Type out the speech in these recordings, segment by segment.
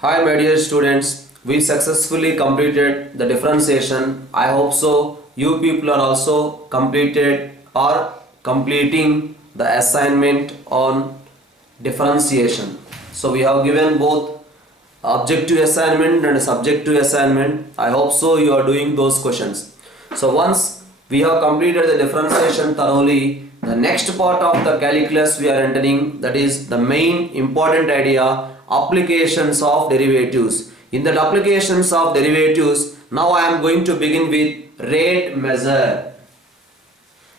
Hi my dear students, we successfully completed the differentiation. I hope so. You people are also completed or completing the assignment on differentiation. So we have given both objective assignment and subjective assignment. I hope so you are doing those questions. So once we have completed the differentiation thoroughly, the next part of the calculus we are entering, that is the main important idea, applications of derivatives. In the applications of derivatives, now I am going to begin with rate measure.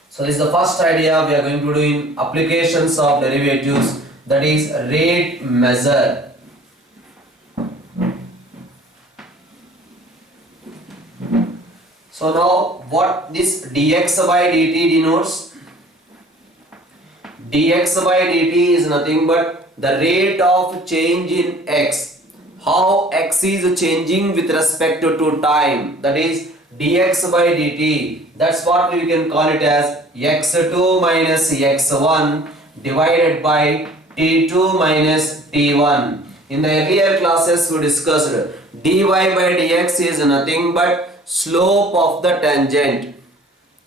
So this is the first idea we are going to do in applications of derivatives, that is rate measure. So now what this dx by dt denotes? Dx by dt is nothing but the rate of change in x. How x is changing with respect to time. That is dx by dt. That's what we can call it as x2 minus x1 divided by t2 minus t1. In the earlier classes we discussed dy by dx is nothing but slope of the tangent.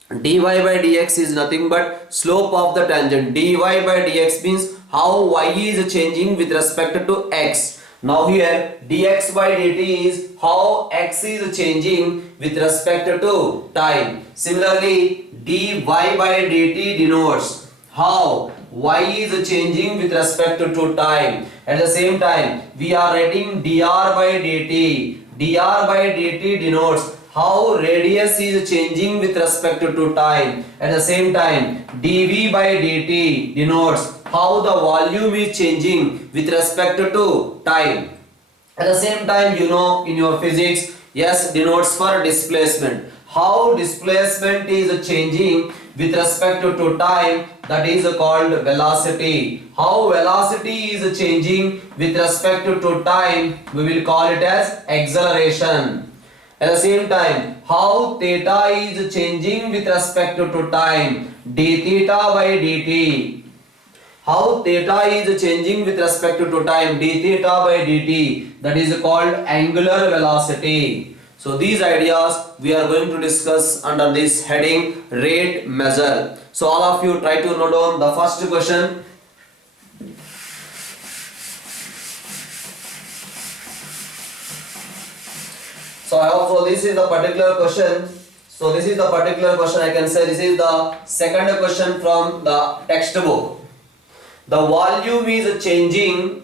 Dy by dx is nothing but slope of the tangent. Dy by dx means how y is changing with respect to x. Now here dx by dt is how x is changing with respect to time. Similarly dy by dt denotes how y is changing with respect to time. At the same time we are writing dr by dt. dr by dt denotes how radius is changing with respect to time. At the same time dv by dt denotes how the volume is changing with respect to time. At the same time, you know in your physics, S denotes for displacement. How displacement is changing with respect to time, that is called velocity. How velocity is changing with respect to time, we will call it as acceleration. At the same time, how theta is changing with respect to time, d theta by dt. How theta is changing with respect to time, d theta by dt, that is called angular velocity. So these ideas we are going to discuss under this heading rate measure. So all of you try to note down the first question. So I hope so this is the particular question. So this is the particular question, I can say this is the second question from the textbook. The volume is changing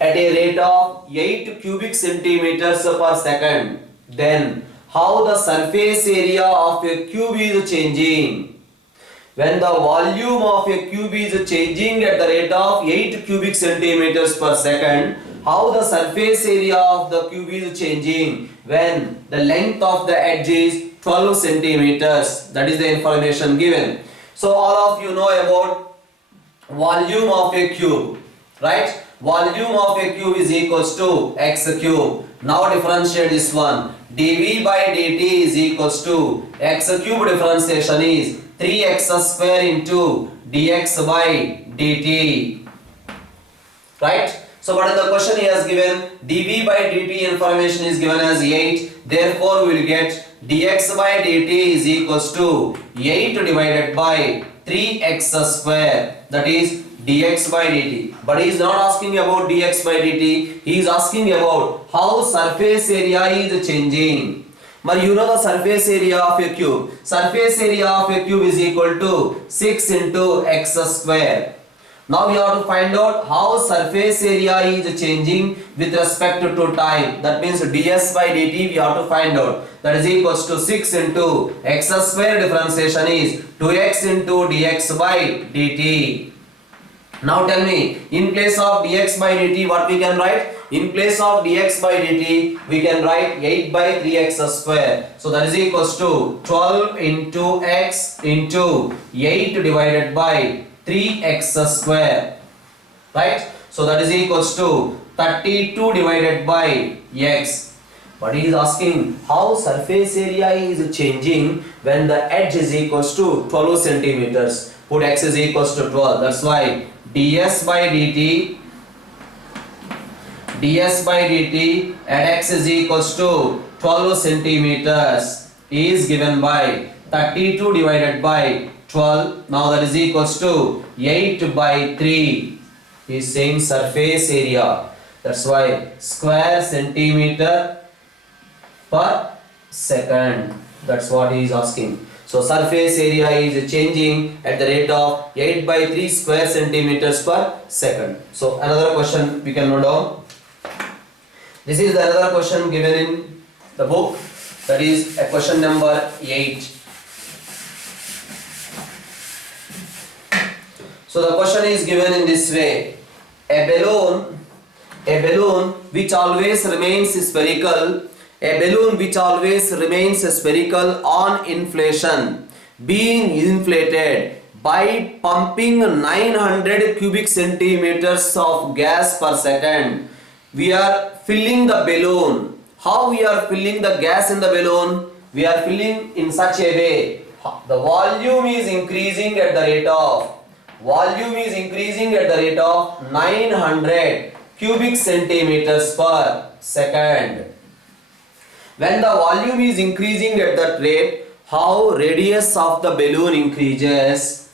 at a rate of 8 cubic centimeters per second. Then how the surface area of a cube is changing? When the volume of a cube is changing at the rate of 8 cubic centimeters per second, how the surface area of the cube is changing? When the length of the edge is 12 centimeters. That is the information given. So all of you know about volume of a cube, right? Volume of a cube is equals to x cube. Now differentiate this one. dv by dt is equals to x cube, differentiation is 3x square into dx by dt, right? So what is the question he has given? dv by dt information is given as 8. Therefore we will get dx by dt is equals to 8 divided by 3x square, that is dx by dt. But he is not asking about dx by dt, he is asking about how surface area is changing. But you know the surface area of a cube. Surface area of a cube is equal to 6 into x square. Now we have to find out how surface area is changing with respect to time. That means ds by dt we have to find out. That is equals to 6 into x square, differentiation is 2x into dx by dt. Now tell me, in place of dx by dt what we can write? In place of dx by dt we can write 8 by 3x square. So that is equals to 12 into x into 8 divided by 3x square, right? So that is equals to 32 divided by x. But he is asking how surface area is changing when the edge is equals to 12 centimeters. Put x is equals to 12. That's why ds by dt ds by dt at x is equals to 12 centimeters is given by 32 divided by 12. Now that is equals to 8 by 3. He is saying surface area. That's why square centimeter per second. That's what he is asking. So surface area is changing at the rate of 8 by 3 square centimeters per second. So another question we can note down. This is the another question given in the book. That is a question number 8. So the question is given in this way. A balloon which always remains spherical, on inflation, being inflated by pumping 900 cubic centimeters of gas per second. We are filling the balloon. How we are filling the gas in the balloon? We are filling in such a way. The volume is increasing at the rate of 900 cubic centimeters per second. When the volume is increasing at that rate, how radius of the balloon increases?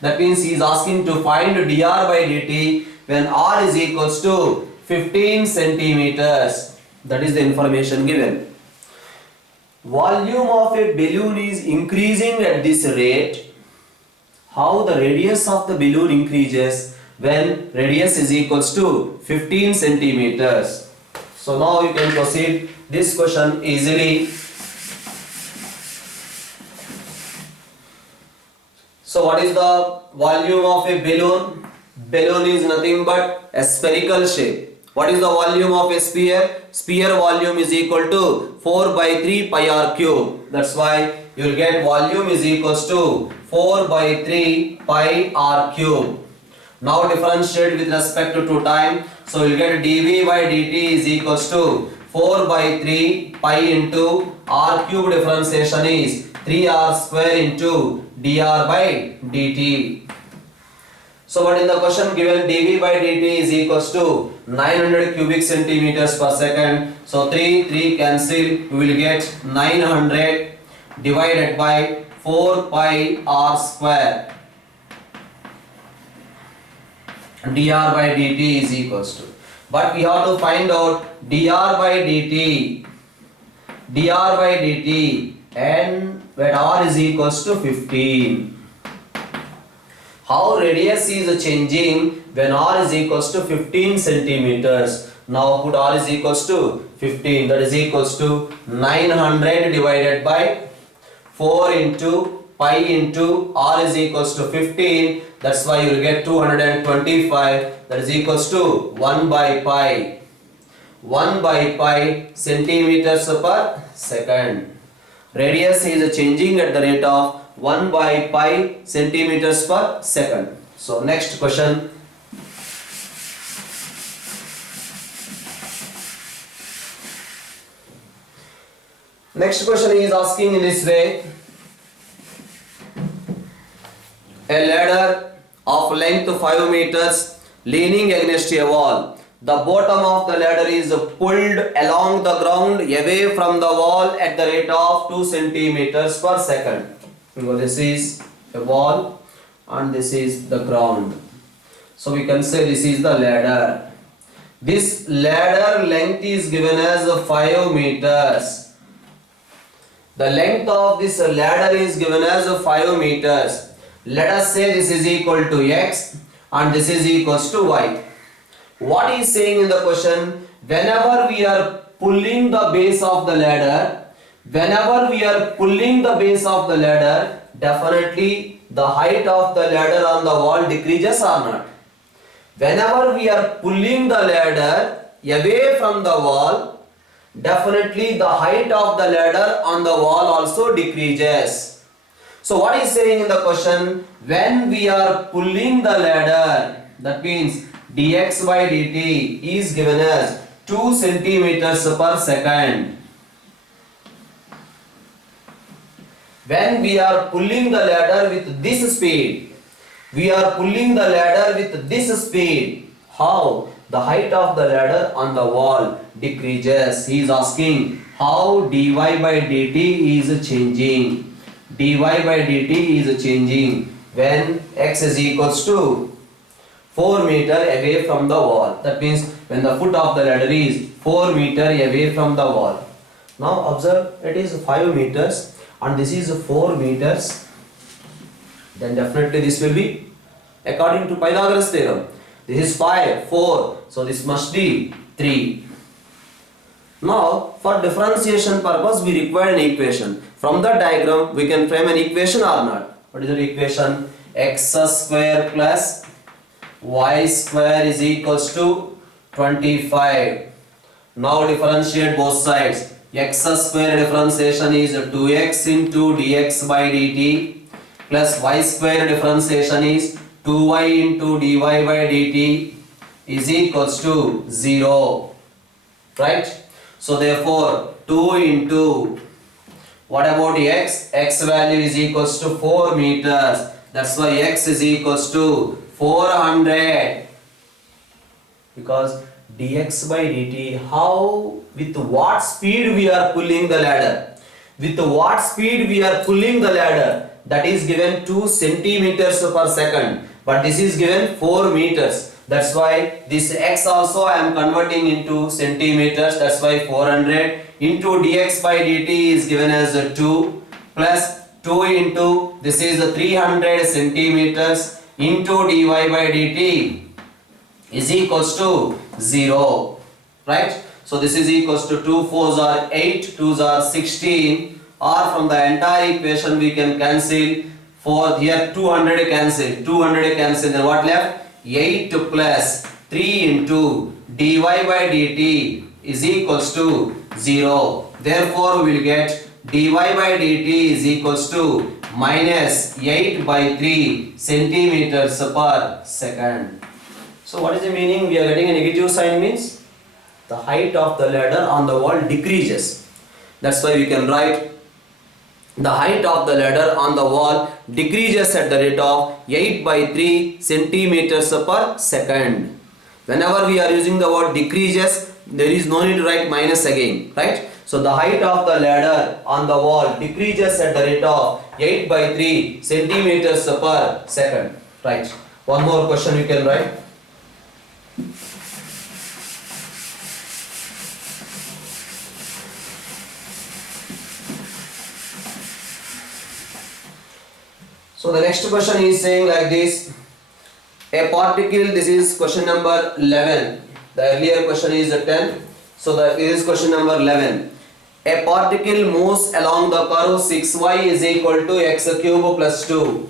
That means he is asking to find dr by dt when r is equals to 15 centimeters. That is the information given. Volume of a balloon is increasing at this rate. How the radius of the balloon increases when radius is equals to 15 centimeters. So now you can proceed this question easily. So what is the volume of a balloon? Balloon is nothing but a spherical shape. What is the volume of a sphere? Sphere volume is equal to 4 by 3 pi r cube. That's why you will get volume is equals to 4 by 3 pi r cube. Now differentiate with respect to time. So you will get dv by dt is equals to 4 by 3 pi into r cube. Differentiation is 3r square into dr by dt. So what in the question given, dv by dt is equals to 900 cubic centimeters per second. So 3 cancel, we will get 900 divided by 4 pi r square. dr by dt is equals to, but we have to find out dr by dt and when r is equals to 15. How radius is changing when r is equals to 15 centimeters. Now put r is equals to 15, that is equals to 900 divided by 4 into pi into r is equals to 15. That's why you will get 225, that is equals to 1 by pi centimeters per second. Radius is changing at the rate of 1 by pi centimeters per second. So next question. Next question is asking in this way. A ladder of length 5 meters leaning against a wall. The bottom of the ladder is pulled along the ground away from the wall at the rate of 2 centimeters per second. So this is a wall and this is the ground. So we can say this is the ladder. This ladder length is given as 5 meters. The length of this ladder is given as 5 meters. Let us say this is equal to x and this is equals to y. What is saying in the question? Whenever we are pulling the base of the ladder, definitely the height of the ladder on the wall decreases or not. Whenever we are pulling the ladder away from the wall, definitely the height of the ladder on the wall also decreases. So what is saying in the question? When we are pulling the ladder, that means dx by dt is given as 2 centimeters per second. When we are pulling the ladder with this speed, We are pulling the ladder with this speed. How? The height of the ladder on the wall decreases. He is asking how dy by dt is changing. Dy by dt is changing when x is equals to 4 meter away from the wall. That means when the foot of the ladder is 4 meter away from the wall. Now observe, it is 5 meters and this is 4 meters. Then definitely this will be according to Pythagoras theorem. This is 5, 4, so this must be 3. Now for differentiation purpose we require an equation. From the diagram we can frame an equation or not. What is the equation? X square plus y square is equals to 25. Now differentiate both sides. X square differentiation is 2x into dx by dt plus y square differentiation is 2y into dy by dt is equals to 0. Right? So therefore 2 into, what about x? X value is equals to 4 meters. That's why x is equals to 400. Because dx by dt, how, with what speed we are pulling the ladder? With what speed we are pulling the ladder? That is given 2 centimeters per second. But this is given 4 meters. That's why this x also I am converting into centimeters. That's why 400 into dx by dt is given as 2 plus 2 into, this is 300 centimeters into dy by dt is equals to 0. Right? So this is equals to 2 4s are 8, 2s are 16. Or from the entire equation we can cancel. For here 200 cancel, 200 cancel, then what left? 8 plus 3 into dy by dt is equals to 0. Therefore we will get dy by dt is equals to minus 8 by 3 centimeters per second. So what is the meaning? We are getting a negative sign means the height of the ladder on the wall decreases. That's why we can write the height of the ladder on the wall decreases at the rate of 8 by 3 centimeters per second. Whenever we are using the word decreases, there is no need to write minus again, right? So the height of the ladder on the wall decreases at the rate of 8 by 3 centimeters per second, right? One more question we can write. So the next question is saying like this: a particle, this is question number 11. The earlier question is 10. So this is question number 11. A particle moves along the curve 6y is equal to x cube plus 2.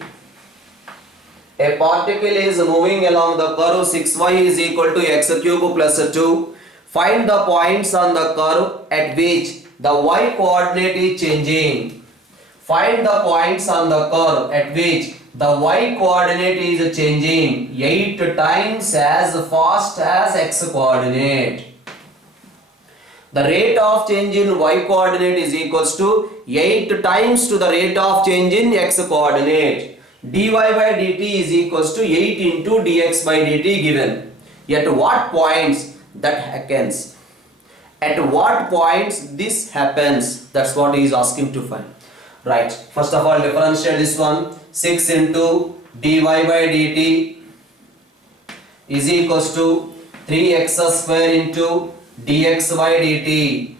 A particle is moving along the curve 6y is equal to x cube plus 2. Find the points on the curve at which the y coordinate is changing. Find the points on the curve at which the y coordinate is changing 8 times as fast as x coordinate. The rate of change in y coordinate is equals to 8 times to the rate of change in x coordinate. dy by dt is equals to 8 into dx by dt given. At what points that happens? At what points this happens? That's what he is asking to find. Right. First of all, differentiate this one. 6 into dy by dt is equals to 3x square into dx by dt.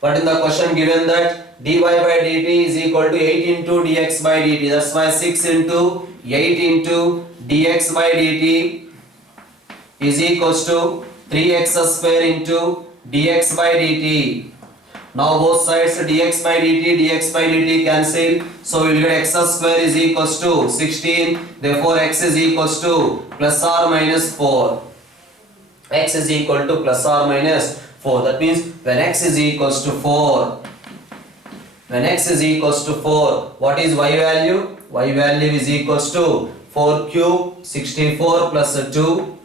But in the question given that dy by dt is equal to 8 into dx by dt. That's why 6 into 8 into dx by dt is equals to 3x square into dx by dt. Now both sides dx by dt cancel. So we will get x square is equals to 16. Therefore x is equals to plus or minus 4. X is equal to plus or minus 4. That means when x is equals to 4. When x is equals to 4, what is y value? Y value is equals to 4 cube 64 plus 2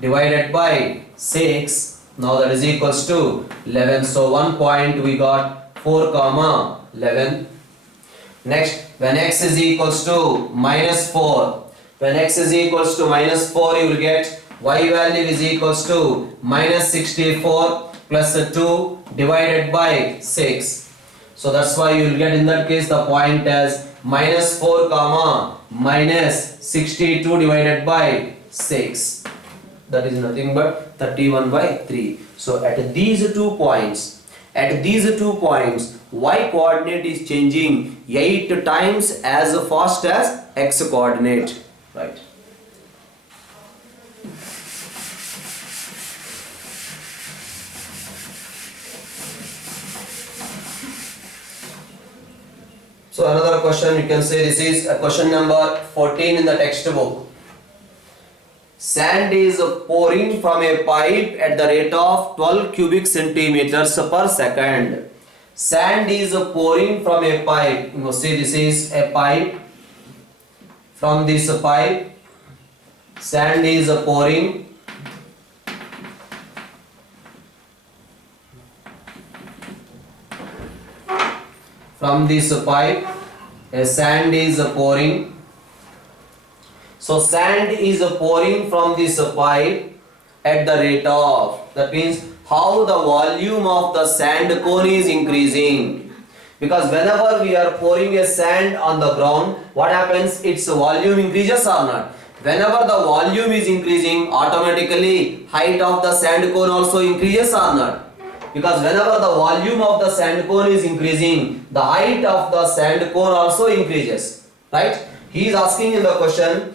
divided by 6. Now that is equals to 11. So 1 point we got 4 comma 11. Next, when x is equals to minus 4, when x is equals to minus 4, you will get y value is equals to minus 64 plus 2 divided by 6. So that's why you will get in that case the point as minus 4 comma minus 62 divided by 6. That is nothing but 31 by 3. So at these two points, y coordinate is changing 8 times as fast as x coordinate, right? So another question, you can say this is a question number 14 in the textbook. Sand is pouring from a pipe at the rate of 12 cubic centimeters per second. Sand is pouring from a pipe. You see, this is a pipe. From this pipe, sand is pouring. From this pipe, a sand is pouring. So sand is pouring from this pipe at the rate of, that means how the volume of the sand cone is increasing. Because whenever we are pouring a sand on the ground, what happens? Its volume increases or not? Whenever the volume is increasing, automatically height of the sand cone also increases or not? Because whenever the volume of the sand cone is increasing, the height of the sand cone also increases, right? He is asking in the question,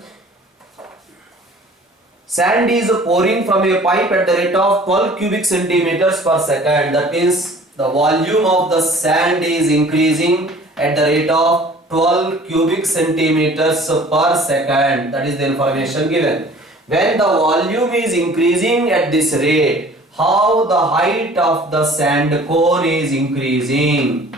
sand is pouring from a pipe at the rate of 12 cubic centimeters per second. That means the volume of the sand is increasing at the rate of 12 cubic centimeters per second. That is the information given. When the volume is increasing at this rate, how the height of the sand cone is increasing?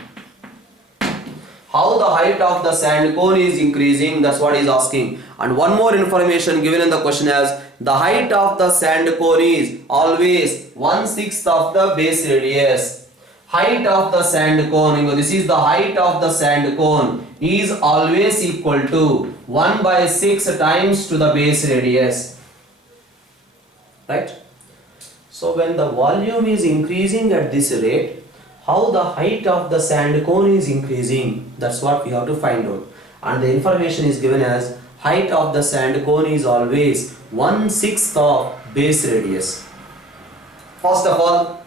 How the height of the sand cone is increasing, that's what he is asking. And one more information given in the question as, the height of the sand cone is always 1/6 of the base radius. Height of the sand cone, this is the height of the sand cone, is always equal to 1/6 times to the base radius, right? So when the volume is increasing at this rate, how the height of the sand cone is increasing, that's what we have to find out. And the information is given as, height of the sand cone is always 1/6 of base radius. First of all,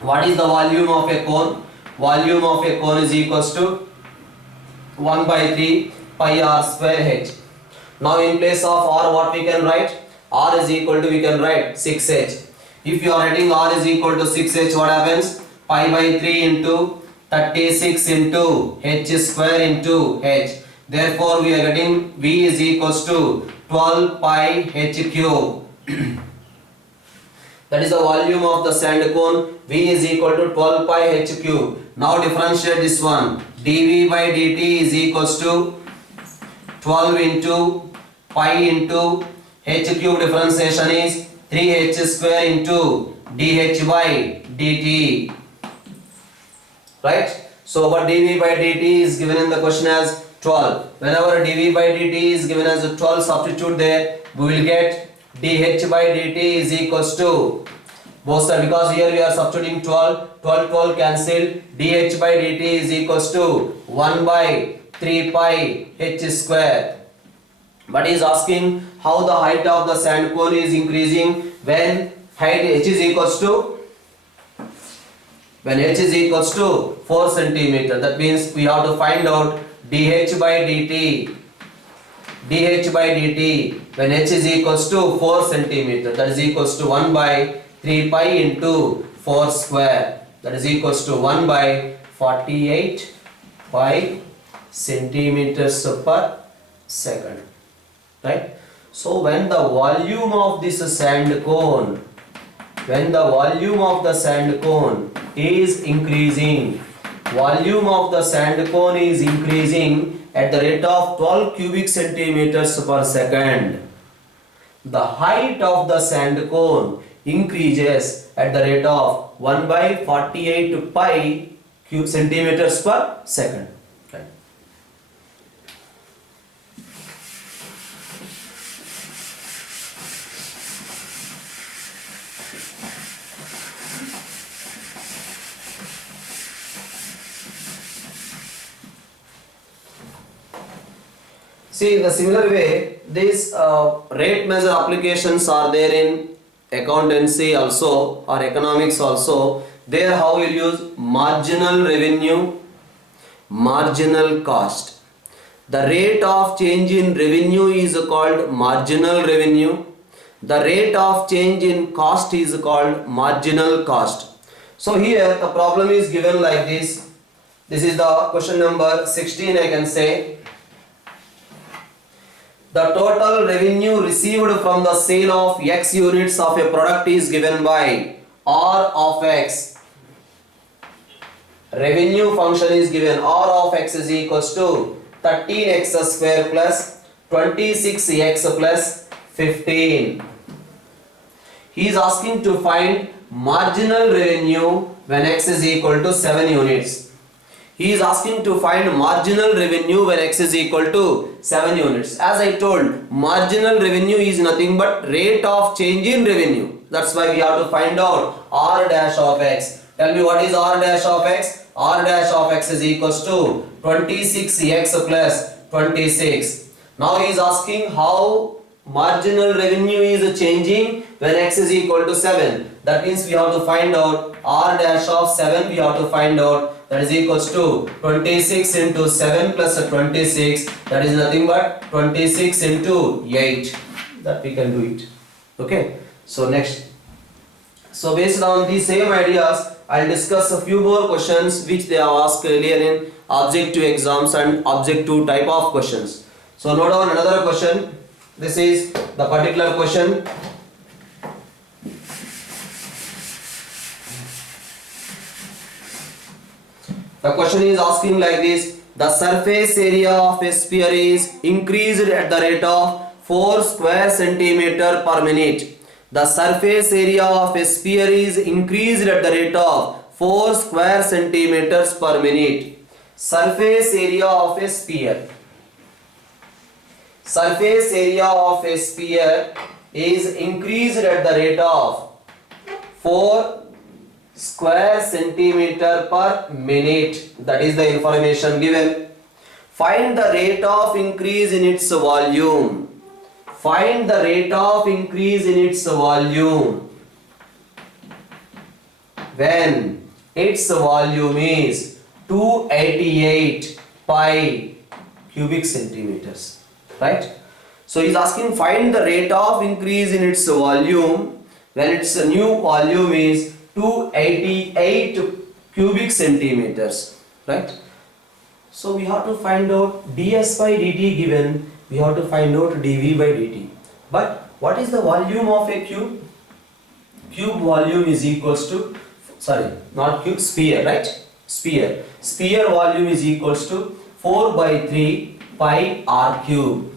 what is the volume of a cone? Volume of a cone is equals to 1/3 pi r square h. Now in place of r, what we can write? R is equal to, we can write 6h. If you are writing r is equal to 6h, what happens? Pi by 3 into 36 into h square into h. Therefore we are getting V is equals to 12 pi h cube. That is the volume of the sand cone. V is equal to 12 pi h cube. Now differentiate this one. dV by dt is equals to 12 into pi into h cube. Differentiation is 3h square into dh by dt. Right? So what dV by dt is given in the question as 12. Whenever dV by dt is given as 12, substitute there, we will get dH by dt is equals to, both sides, because here we are substituting 12 cancelled, dH by dt is equals to 1/3 pi h square. But he is asking how the height of the sand cone is increasing when height h is equals to, when h is equals to 4 centimeter. That means we have to find out dH by dt. dH by dt when h is equals to 4 centimeter, that is equals to 1/3 pi into 4 square, that is equals to 1/48 pi centimeters per second, right? So when the volume of this sand cone, when the volume of the sand cone is increasing, volume of the sand cone is increasing at the rate of 12 cubic centimeters per second, the height of the sand cone increases at the rate of 1/48 pi centimeters per second. Right? See, in the similar way, these rate measure applications are there in accountancy also or economics also. There how we'll use marginal revenue, marginal cost. The rate of change in revenue is called marginal revenue. The rate of change in cost is called marginal cost. So here the problem is given like this. This is the question number 16, I can say. The total revenue received from the sale of X units of a product is given by R of X. Revenue function is given. R of X is equals to 13x square plus 26x plus 15. He is asking to find marginal revenue when X is equal to 7 units. He is asking to find marginal revenue when X is equal to 7 units. As I told, marginal revenue is nothing but rate of change in revenue. That's why we have to find out R dash of X. Tell me what is R dash of X? R dash of X is equals to 26x plus 26. Now he is asking how marginal revenue is changing when X is equal to 7. That means we have to find out R dash of 7. We have to find out that is equals to 26 into 7 plus 26. That is nothing but 26 into 8. That we can do it. Okay. So next. So based on these same ideas, I'll discuss a few more questions which they have asked earlier in objective exams and objective type of questions. So note down another question. This is the particular question. The question is asking like this: the surface area of a sphere is increased at the rate of 4 square centimeter per minute. The surface area of a sphere is increased at the rate of 4 square centimeters per minute. Surface area of a sphere. Surface area of a sphere is increased at the rate of 4 square centimeter per minute. That is the information given. Find the rate of increase in its volume. Find the rate of increase in its volume when its volume is 288 pi cubic centimeters. Right? So he is asking find the rate of increase in its volume when its new volume is 288 cubic centimeters. Right? So we have to find out ds by dt given. We have to find out dv by dt. But what is the volume of a cube? Cube volume is equals to, sorry, not cube, sphere, right? Sphere. Sphere volume is equals to 4 by 3 pi r cube.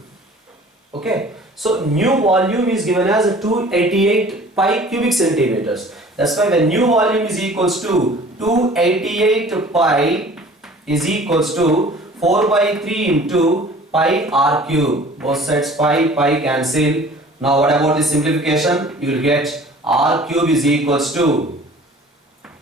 Okay. So new volume is given as 288 pi cubic centimeters. That's why when new volume is equals to 288 pi is equals to 4 by 3 into pi r cube. Both sides pi cancel. Now what about the simplification? You will get r cube is equals to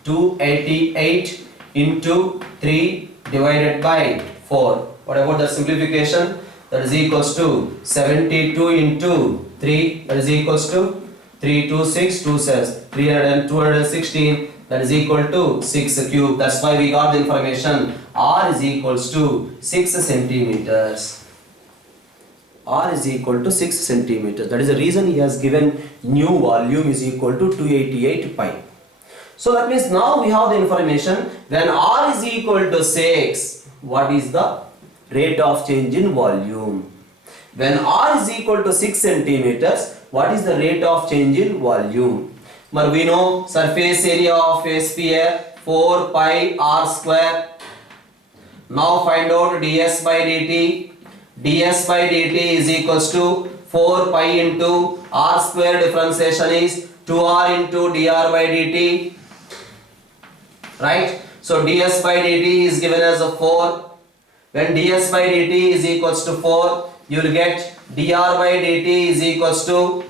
288 into 3 divided by 4. What about the simplification? That is equals to 72 into 3. That is equals to 3 2 6 2 says 300 and 216. That is equal to 6 cube. That's why we got the information r is equals to 6 centimeters. R is equal to 6 centimeters. That is the reason he has given new volume is equal to 288 pi. So that means now we have the information when R is equal to 6, what is the rate of change in volume? When R is equal to 6 centimeters, what is the rate of change in volume? But we know surface area of a sphere 4 pi r square. Now find out ds by dt. ds by dt is equals to 4 pi into r square, differentiation is 2r into dr by dt. Right? So ds by dt is given as a 4. When ds by dt is equals to 4, you will get dr by dt is equals to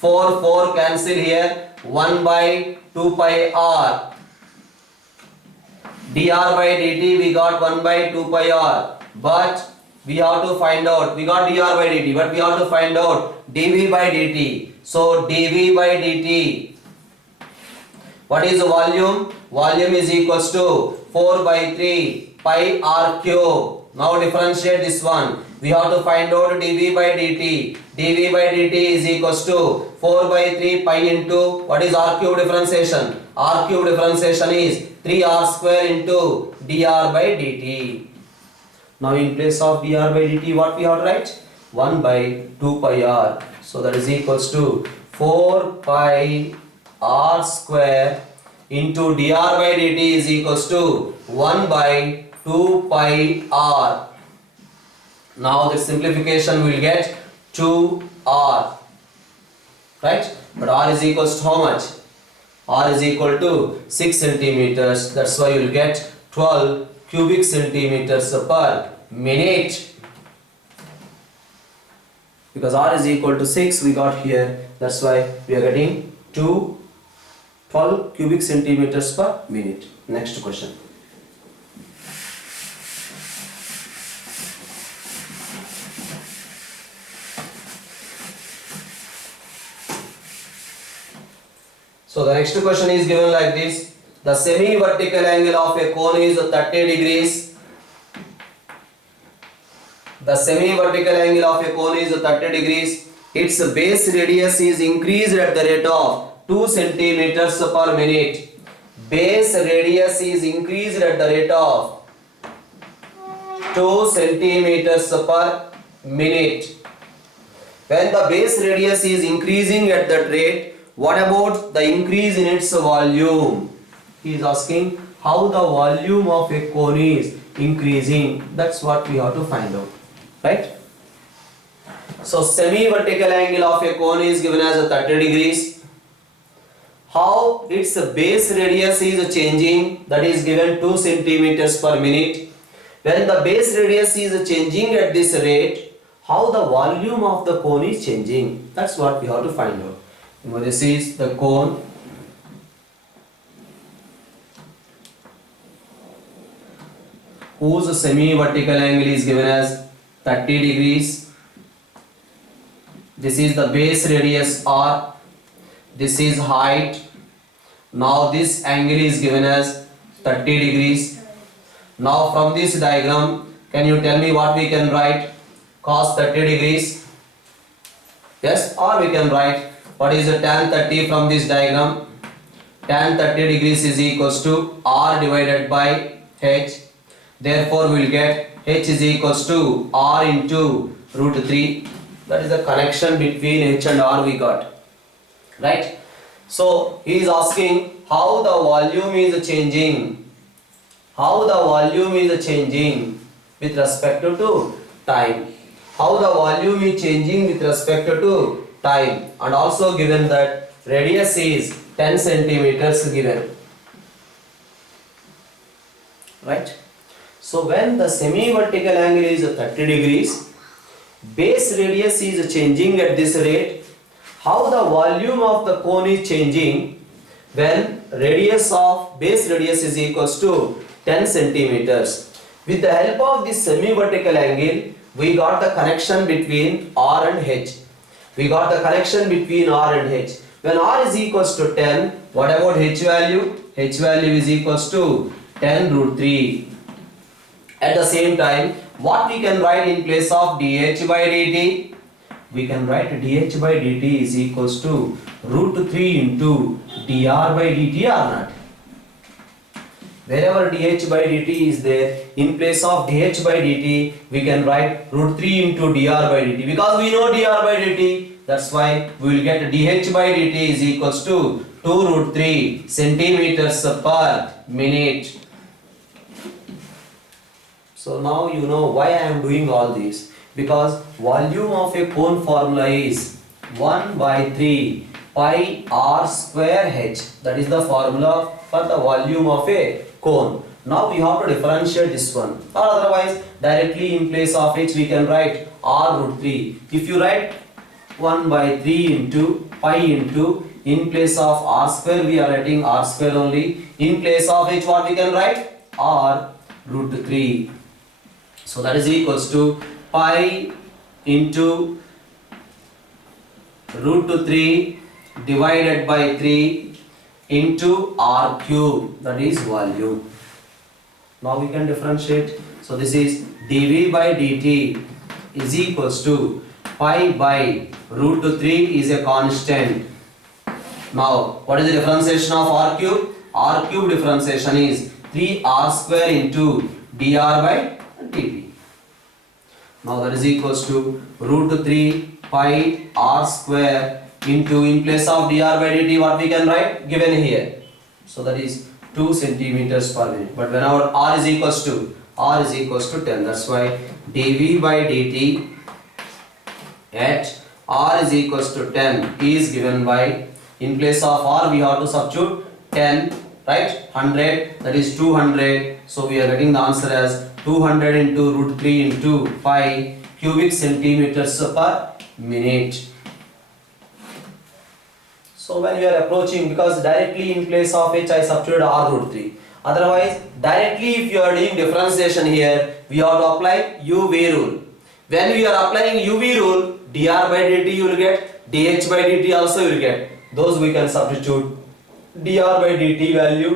4 cancel here, 1 by 2 pi r. dr by dt we got 1 by 2 pi r, but we have to find out, we got dr by dt, but we have to find out dv by dt. So dv by dt, what is the volume? Volume is equals to 4 by 3 pi r cube. Now differentiate this one. We have to find out dv by dt. dv by dt is equals to 4 by 3 pi into, what is r cube differentiation? R cube differentiation is 3r square into dr by dt. Now in place of dr by dt, what we have to write? 1 by 2 pi r. So that is equals to 4 pi r square into dr by dt is equals to 1 by 2 pi r. Now the simplification will get 2r, right? But r is equals to how much? R is equal to 6 centimeters. That's why you will get 12 cubic centimeters per minute. Because r is equal to 6 we got here. That's why we are getting 12 cubic centimeters per minute. Next question. So the next question is given like this. The semi-vertical angle of a cone is 30 degrees. The semi-vertical angle of a cone is 30 degrees. Its base radius is increased at the rate of 2 centimeters per minute. Base radius is increased at the rate of 2 centimeters per minute. When the base radius is increasing at that rate, what about the increase in its volume? He is asking how the volume of a cone is increasing. That's what we have to find out, right? So semi-vertical angle of a cone is given as 30 degrees. How its base radius is changing, that is given 2 centimeters per minute. When the base radius is changing at this rate, how the volume of the cone is changing? That's what we have to find out. Now this is the cone. Whose semi-vertical angle is given as 30 degrees. This is the base radius r. This is height. Now this angle is given as 30 degrees. Now from this diagram, can you tell me what we can write? Cos 30 degrees. Yes, or we can write what is the tan 30 from this diagram. Tan 30 degrees is equals to r divided by h. Therefore we will get h is equals to r into root 3. That is the connection between h and r we got, right? So he is asking how the volume is changing. How the volume is changing with respect to time. How the volume is changing with respect to time, and also given that radius is 10 centimeters given, right? So when the semi-vertical angle is 30 degrees, base radius is changing at this rate, how the volume of the cone is changing when base radius is equals to 10 centimeters. With the help of this semi-vertical angle, we got the connection between r and h. We got the connection between r and h. When r is equals to 10, what about h value? H value is equals to 10 root 3. At the same time, what we can write in place of dh by dt? We can write dh by dt is equals to root 3 into dr by dt or not. Wherever dh by dt is there, in place of dh by dt, we can write root 3 into dr by dt. Because we know dr by dt, that's why we will get dh by dt is equals to 2 root 3 centimeters per minute. So now you know why I am doing all this. Because volume of a cone formula is 1 by 3 pi r square h. That is the formula for the volume of a cone. Now we have to differentiate this one, or otherwise directly in place of h we can write r root 3. If you write 1 by 3 into pi into, in place of r square we are writing r square only. In place of h what we can write? R root 3. So that is equals to pi into root 3 divided by 3 into r cube, that is volume. Now we can differentiate. So this is dV by dt is equals to pi by root 3 is a constant. Now what is the differentiation of r cube? R cube differentiation is 3r square into dr by dt. Now that is equals to root 3 pi r square into, in place of dr by dt, what we can write? Given here. So that is 2 centimeters per minute. But whenever r is equals to 10, that's why dV by dt at r is equals to 10 is given by, in place of r we have to substitute 10, right? 100, that is 200. So we are getting the answer as 200 into root 3 into pi cubic centimeters per minute. So when we are approaching, because directly in place of h I substituted r root 3. Otherwise, directly if you are doing differentiation here, we have to apply UV rule. When we are applying UV rule, dr by dt you will get, dh by dt also you will get. Those we can substitute dr by dt value,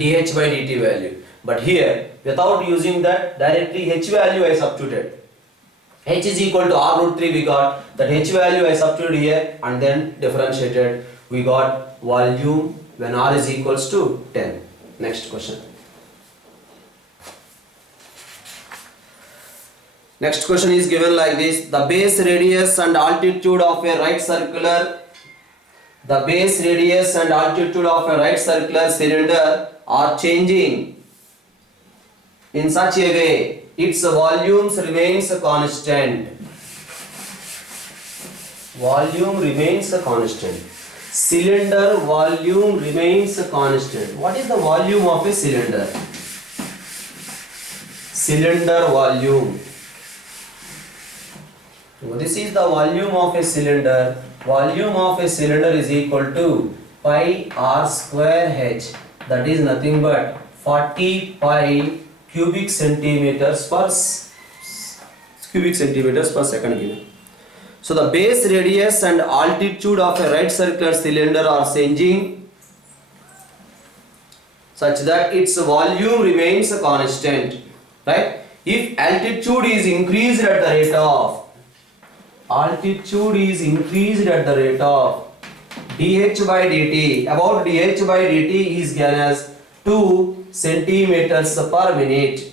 dh by dt value. But here, without using that, directly h value I substituted. H is equal to r root 3 we got, that h value I substituted here and then differentiated. We got volume when r is equals to 10. Next question. Next question is given like this. The base radius and altitude of a right circular, the base radius and altitude of a right circular cylinder are changing in such a way its volumes remains constant. Volume remains constant. Cylinder volume remains constant. What is the volume of a cylinder? Cylinder volume. This is the volume of a cylinder. Volume of a cylinder is equal to pi r square h. That is nothing but 40 pi cubic centimeters per second given. So the base radius and altitude of a right circular cylinder are changing such that its volume remains constant, right? If altitude is increased at the rate of dh by dt, about dh by dt is given as 2 centimeters per minute.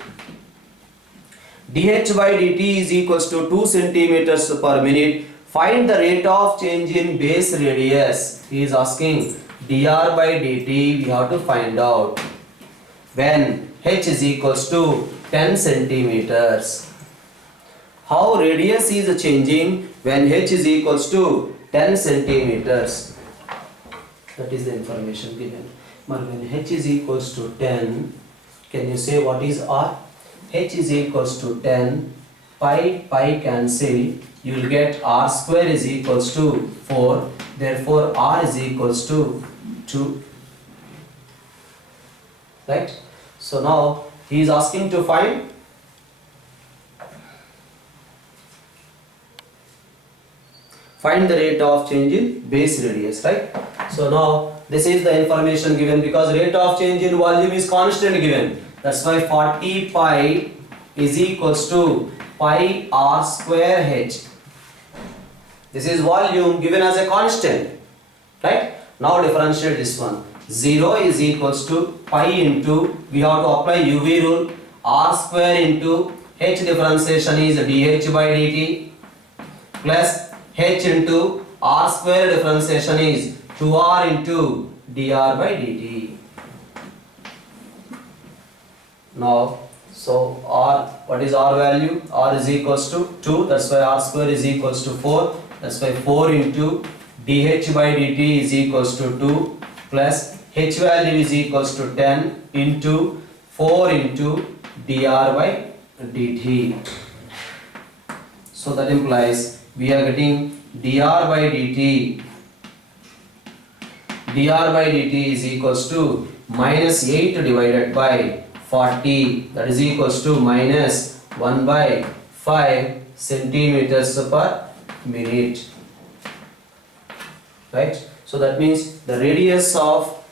dh by dt is equals to 2 centimeters per minute. Find the rate of change in base radius. He is asking dr by dt we have to find out when h is equals to 10 centimeters. How radius is changing when h is equals to 10 centimeters? That is the information given. But when h is equals to 10, can you say what is r? H is equals to 10, pi cancel, you will get r square is equals to 4, therefore r is equals to 2, right? So now he is asking to find the rate of change in base radius, right? So now this is the information given, because rate of change in volume is constant given. That's why 40 pi is equals to pi r square h. This is volume given as a constant, right? Now differentiate this one. 0 is equals to pi into, we have to apply UV rule, r square into h differentiation is dh by dt plus h into r square differentiation is 2r into dr by dt. Now, so r, what is r value? R is equals to 2, that's why r square is equals to 4, that's why 4 into dh by dt is equals to 2 plus h value is equals to 10 into 4 into dr by dt. So that implies we are getting dr by dt is equals to minus 8 divided by 40, that is equals to minus 1 by 5 centimeters per minute. Right? So that means the radius of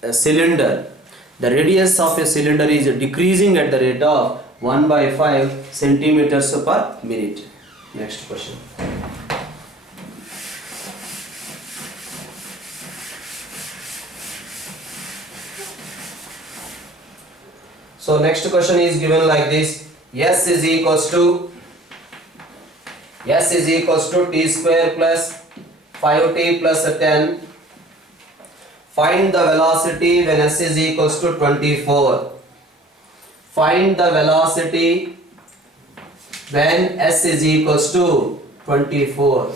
a cylinder, is decreasing at the rate of 1 by 5 centimeters per minute. Next question. So next question is given like this. S is equals to t square plus 5t plus 10. Find the velocity when s is equals to 24. Find the velocity when s is equals to 24.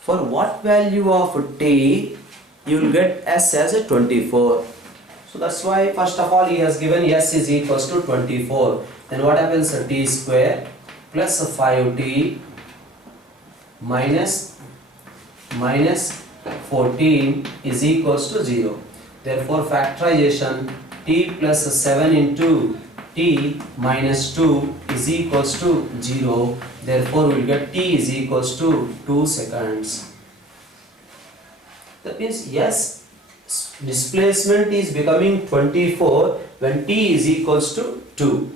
For what value of t you will get s as a 24. So that's why first of all he has given s is equals to 24. Then what happens? T square plus 5t minus 14 is equals to 0. Therefore factorization t plus 7 into t minus 2 is equals to 0. Therefore we will get t is equals to 2 seconds. That means yes, displacement is becoming 24 when t is equals to 2.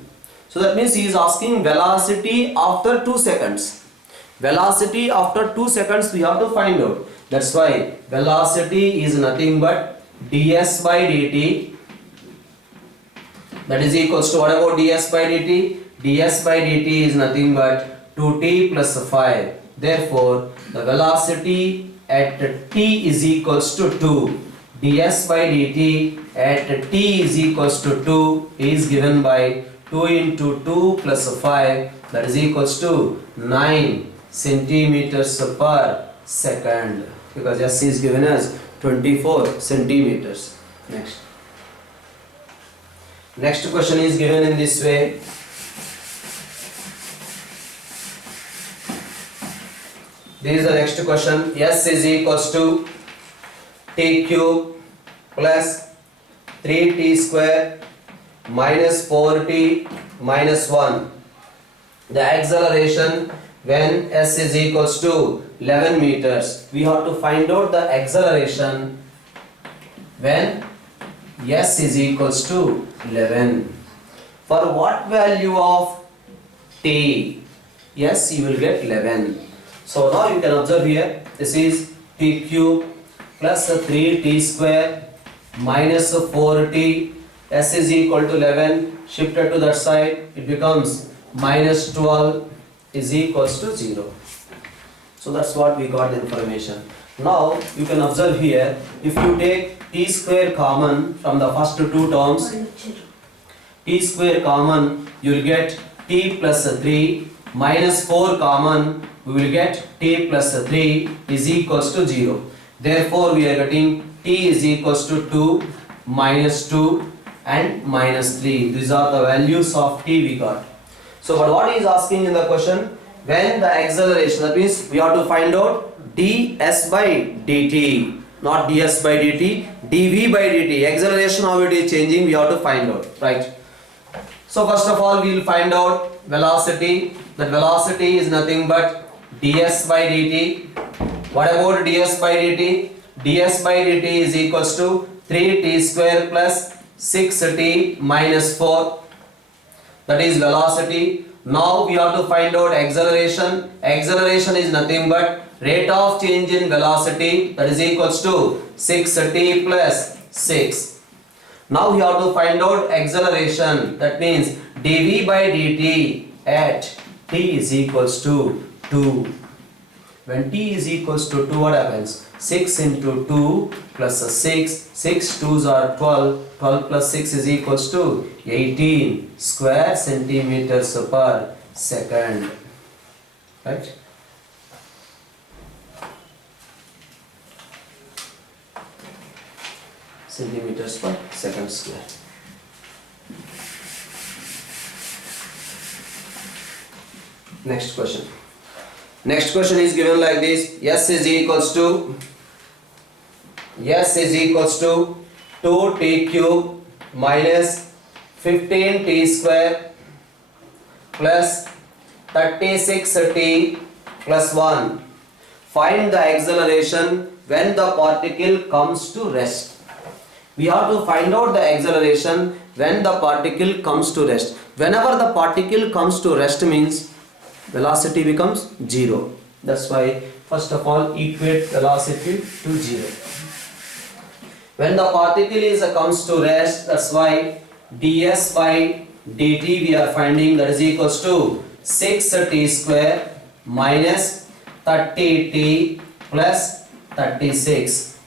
So that means he is asking velocity after 2 seconds. Velocity after 2 seconds we have to find out. That's why velocity is nothing but ds by dt. That is equals to, what about ds by dt? ds by dt is nothing but 2t plus 5. Therefore the velocity at t is equals to 2. ds by dt at t is equals to 2 is given by 2 into 2 plus 5, that is equals to 9 centimeters per second, because s is given as 24 centimeters. Next question is given in this way. This is the next question. S is equals to t cube plus 3t square minus 4t minus 1. The acceleration when s is equals to 11 meters. We have to find out the acceleration when s is equals to 11. For what value of t? Yes, you will get 11. So now you can observe here, this is t cube plus 3t square minus 4t, s is equal to 11, shifted to that side, it becomes minus 12 is equals to 0. So that's what we got the information. Now you can observe here, if you take t square common from the first two terms, t square common, you will get t plus 3 minus 4 common, we will get t plus 3 is equals to 0. Therefore we are getting t is equals to 2, minus 2 and minus 3. These are the values of t we got. So but what he is asking in the question, when the acceleration, that means we have to find out ds by dt, not ds by dt, dv by dt, acceleration how it is changing we have to find out, right? So first of all we will find out velocity. That velocity is nothing but ds by dt. What about ds by dt? ds by dt is equals to 3t square plus 6t minus 4. That is velocity. Now we have to find out acceleration. Acceleration is nothing but rate of change in velocity, that is equals to 6t plus 6. Now we have to find out acceleration, that means dv by dt at t is equals to 2. When t is equals to 2, what happens? 6 into 2 plus 6, 6 2s are 12, 12 plus 6 is equals to 18 square centimeters per second, right? Centimeters per second square. Next question. Next question is given like this. S is equals to 2t cube minus 15t square plus 36t plus 1. Find the acceleration when the particle comes to rest. We have to find out the acceleration when the particle comes to rest. Whenever the particle comes to rest means velocity becomes 0. That's why first of all equate velocity to 0. When the particle comes to rest, that's why ds by dt we are finding, that is equals to 6t square minus 30t plus 36.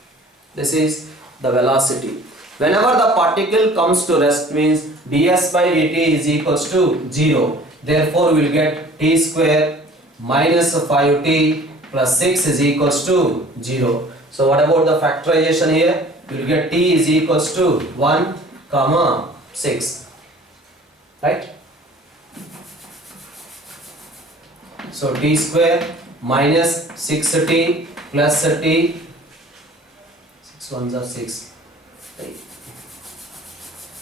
This is the velocity. Whenever the particle comes to rest means ds by dt is equals to 0. Therefore we will get t square minus 5t plus 6 is equals to 0. So what about the factorization here? We will get t is equals to 1 comma 6. Right? So t square minus 6t plus t, 6 ones are 6,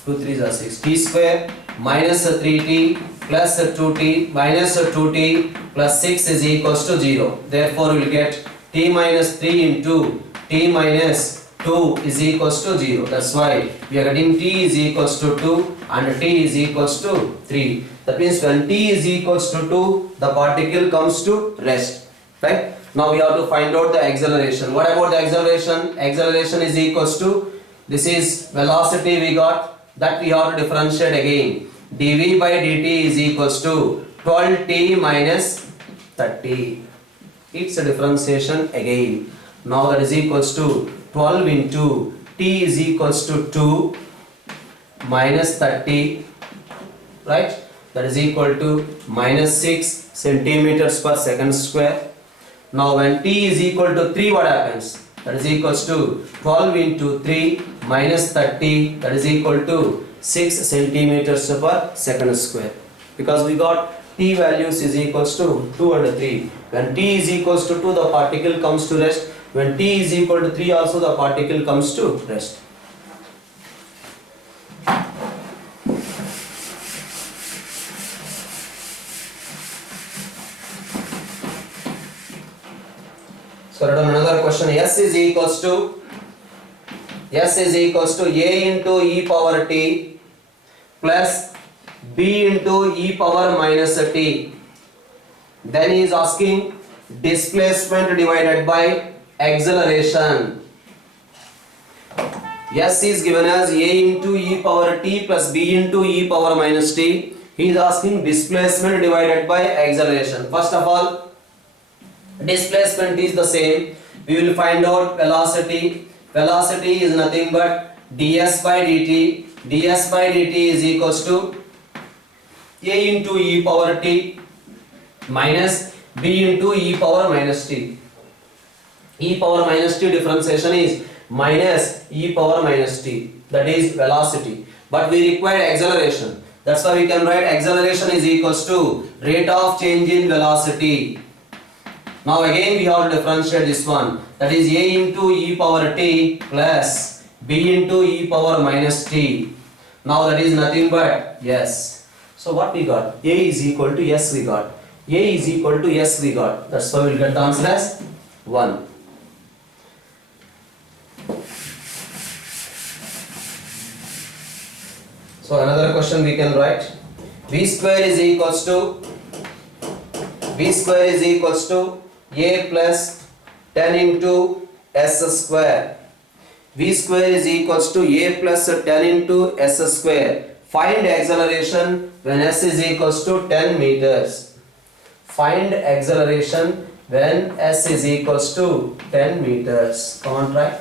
2 threes are 6, t square minus 3t plus 2t minus 2t plus 6 is equals to 0. Therefore we will get t minus 3 into t minus 2 is equals to 0. That's why we are getting t is equals to 2 and t is equals to 3. That means when t is equals to 2, the particle comes to rest. Right? Now we have to find out the acceleration. What about the acceleration? Acceleration is equals to, this is velocity we got, that we have to differentiate again. dv by dt is equals to 12t minus 30. It's a differentiation again. Now that is equals to 12 into t is equals to 2 minus 30, right? That is equal to minus 6 centimeters per second square. Now when t is equal to 3, what happens? That is equals to 12 into 3 minus 30, that is equal to 6 centimeters per second square. Because we got t values is equals to 2 and 3. When t is equals to 2, the particle comes to rest. When t is equal to 3 also, the particle comes to rest. So let us another question. S is equals to a into e power t plus b into e power minus t. Then he is asking displacement divided by acceleration. S is given as a into e power t plus b into e power minus t. He is asking displacement divided by acceleration. First of all, displacement is the same. We will find out velocity. Velocity is nothing but ds by dt. ds by dt is equals to a into e power t minus b into e power minus t. E power minus t differentiation is minus e power minus t. That is velocity. But we require acceleration. That's why we can write acceleration is equals to rate of change in velocity. Now again we have to differentiate this one. That is a into e power t plus b into e power minus t. Now that is nothing but s. So what we got? A is equal to s we got. A is equal to s we got. That's why we will get the answer as 1. So another question we can write. V square is equals to a plus 10 into s square. V square is equals to a plus 10 into s square. Find acceleration when s is equals to 10 meters. Find acceleration when s is equals to 10 meters. Come on, try.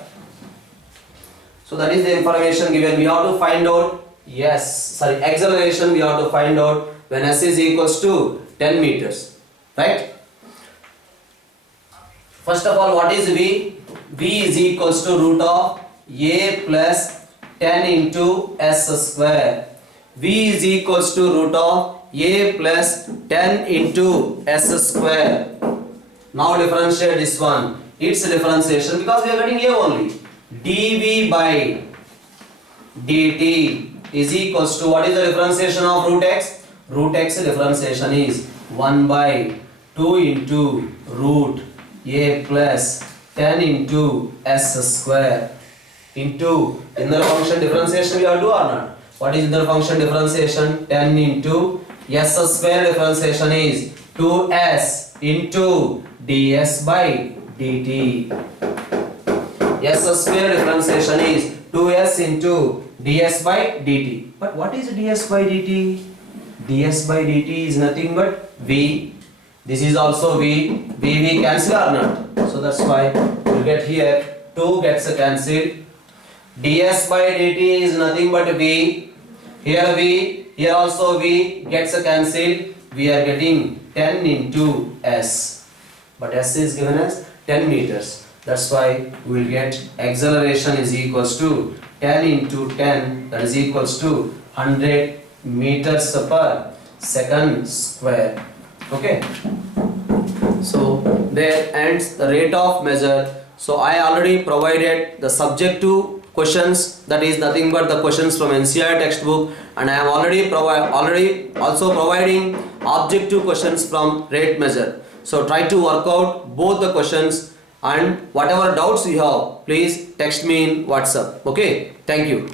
So that is the information given. We have to find out acceleration we have to find out when s is equals to 10 meters. Right? First of all, what is V? V is equals to root of a plus 10 into s square. V is equals to root of a plus 10 into s square. Now differentiate this one. It's a differentiation because we are getting a only. dv by dt is equals to, what is the differentiation of root x? Root x differentiation is 1 by 2 into root a plus 10 into s square into inner function differentiation we have to do or not? What is inner function differentiation? 10 into s square differentiation is 2s into ds by dt. S square differentiation is 2s into ds by dt. But what is ds by dt? ds by dt is nothing but v. This is also v. V cancel or not? So that's why you get here 2 gets cancelled. ds by dt is nothing but v. Here v, here also v gets cancelled. We are getting 10 into s. But s is given as 10 meters. That's why we will get acceleration is equals to 10 into 10, that is equals to 100 meters per second square. Okay. So there ends the rate of measure. So I already provided the subjective questions, that is nothing but the questions from NCERT textbook, and I am already also providing objective questions from rate measure. So try to work out both the questions, and whatever doubts you have, please text me in WhatsApp. Okay, thank you.